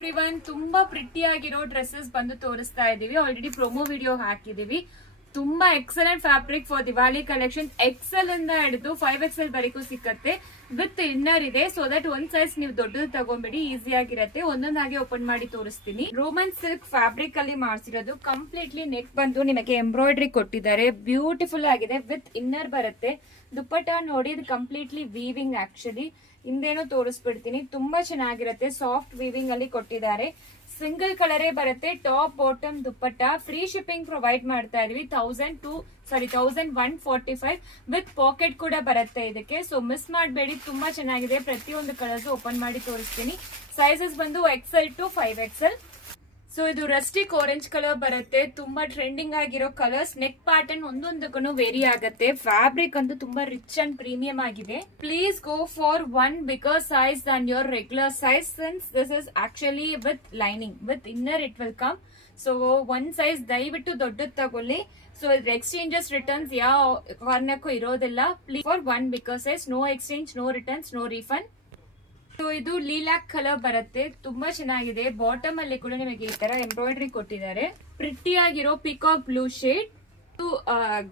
Everyone ತುಂಬಾ pretty ಆಗಿರೋ dresses ಬಂದು ತೋರಿಸ್ತಾ ಇದೀವಿ. ಆಲ್ರೆಡಿ ಪ್ರೊಮೋ ವಿಡಿಯೋ ಹಾಕಿದೀವಿ. ತುಂಬಾ excellent fabric for Diwali collection. XL ಇಂದ ಹಿಡಿದು 5XL ವರೆಗೂ ಸಿಕ್ಕತ್ತೆ. ವಿತ್ ಇನ್ನರ್ ಇದೆ, ಸೊ ದಟ್ ಒಂದ್ ಸೈಜ್ ನೀವು ದೊಡ್ಡದು ತಗೊಂಡ್ಬಿಡಿ, ಈಸಿ ಆಗಿರತ್ತೆ. ಒಂದೊಂದಾಗಿ ಓಪನ್ ಮಾಡಿ ತೋರಿಸ್ತೀನಿ. ರೋಮನ್ ಸಿಲ್ಕ್ ಫ್ಯಾಬ್ರಿಕ್ ಅಲ್ಲಿ ಮಾಡಿಸಿರೋದು. ಕಂಪ್ಲೀಟ್ಲಿ ನೆಕ್ ಬಂದು ನಿಮಗೆ ಎಂಬ್ರಾಯ್ಡ್ರಿ ಕೊಟ್ಟಿದ್ದಾರೆ. ಬ್ಯೂಟಿಫುಲ್ ಆಗಿದೆ. ವಿತ್ ಇನ್ನರ್ ಬರುತ್ತೆ. ದುಪ್ಪಟ್ಟ ನೋಡಿ, ಇದು ಕಂಪ್ಲೀಟ್ಲಿ ವೀವಿಂಗ್. ಆಕ್ಚುಲಿ ಹಿಂದೇನು ತೋರಿಸ್ಬಿಡ್ತೀನಿ. ತುಂಬಾ ಚೆನ್ನಾಗಿರುತ್ತೆ. ಸಾಫ್ಟ್ ವೀವಿಂಗ್ ಅಲ್ಲಿ ಕೊಟ್ಟಿದ್ದಾರೆ. ಸಿಂಗಲ್ ಕಲರೇ ಬರುತ್ತೆ. ಟಾಪ್ ಬಾಟಮ್ ದುಪ್ಪಟ್ಟ. ಫ್ರೀ ಶಿಪ್ಪಿಂಗ್ ಪ್ರೊವೈಡ್ ಮಾಡ್ತಾ ಇದೀವಿ. 1145 ವಿತ್ ಪಾಕೆಟ್ ಕೂಡ ಬರುತ್ತೆ ಇದಕ್ಕೆ. ಸೊ ಮಿಸ್ ಮಾಡಬೇಡಿ, ತುಂಬಾ ಚೆನ್ನಾಗಿದೆ. ಪ್ರತಿಯೊಂದು ಕಲರ್ಸ್ ಓಪನ್ ಮಾಡಿ ತೋರಿಸ್ತೀನಿ. ಸೈಜಸ್ ಬಂದು XL to 5XL. ಸೊ ಇದು ರಸ್ಟಿಕ್ ಆರೆಂಜ್ ಕಲರ್ ಬರುತ್ತೆ. ತುಂಬಾ ಟ್ರೆಂಡಿಂಗ್ ಆಗಿರೋ ಕಲರ್ಸ್. ನೆಕ್ ಪ್ಯಾಟರ್ನ್ ಒಂದೊಂದಕ್ಕೂ ವೇರಿ ಆಗುತ್ತೆ. ಫ್ಯಾಬ್ರಿಕ್ ಅಂತೂ ತುಂಬಾ ರಿಚ್ ಅಂಡ್ ಪ್ರೀಮಿಯಂ ಆಗಿದೆ. Please go for one bigger size than your regular size, since this is actually with lining. With inner it will come. So ಒಂದ್ size ದಯವಿಟ್ಟು ದೊಡ್ಡದು ತಗೊಳ್ಳಿ. So exchanges returns ಯಾವ ಕಾರಣಕ್ಕೂ ಇರೋದಿಲ್ಲ. Please for one bigger size. No exchange, no returns, no refund. So ಇದು ಲೀಲಾಕ್ colour ಬರುತ್ತೆ. ತುಂಬಾ ಚೆನ್ನಾಗಿದೆ. ಬಾಟಮ್ ಅಲ್ಲಿ ಕೂಡ ನಿಮಗೆ ಈ ತರ ಎಂಬ್ರಾಯ್ಡ್ರಿ ಕೊಟ್ಟಿದ್ದಾರೆ. ಪ್ರಿಟಿ ಆಗಿರೋ peacock blue shade.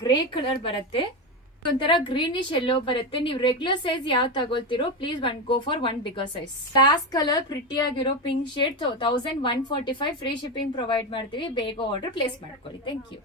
Grey colour ಬರುತ್ತೆ. ಒಂಥರ ಗ್ರೀನಿಶ್ ಎಲ್ಲೋ ಬರುತ್ತೆ. ನೀವು ರೆಗ್ಯುಲರ್ ಸೈಜ್ ಯಾವ ತಗೊಳ್ತಿರೋ please go for one bigger size. Glass colour pretty ಆಗಿರೋ pink shade. 1145 free shipping provide ಮಾಡ್ತೀವಿ. ಬೇಗ ಆರ್ಡರ್ ಪ್ಲೇಸ್ ಮಾಡ್ಕೊಳ್ಳಿ. Thank you.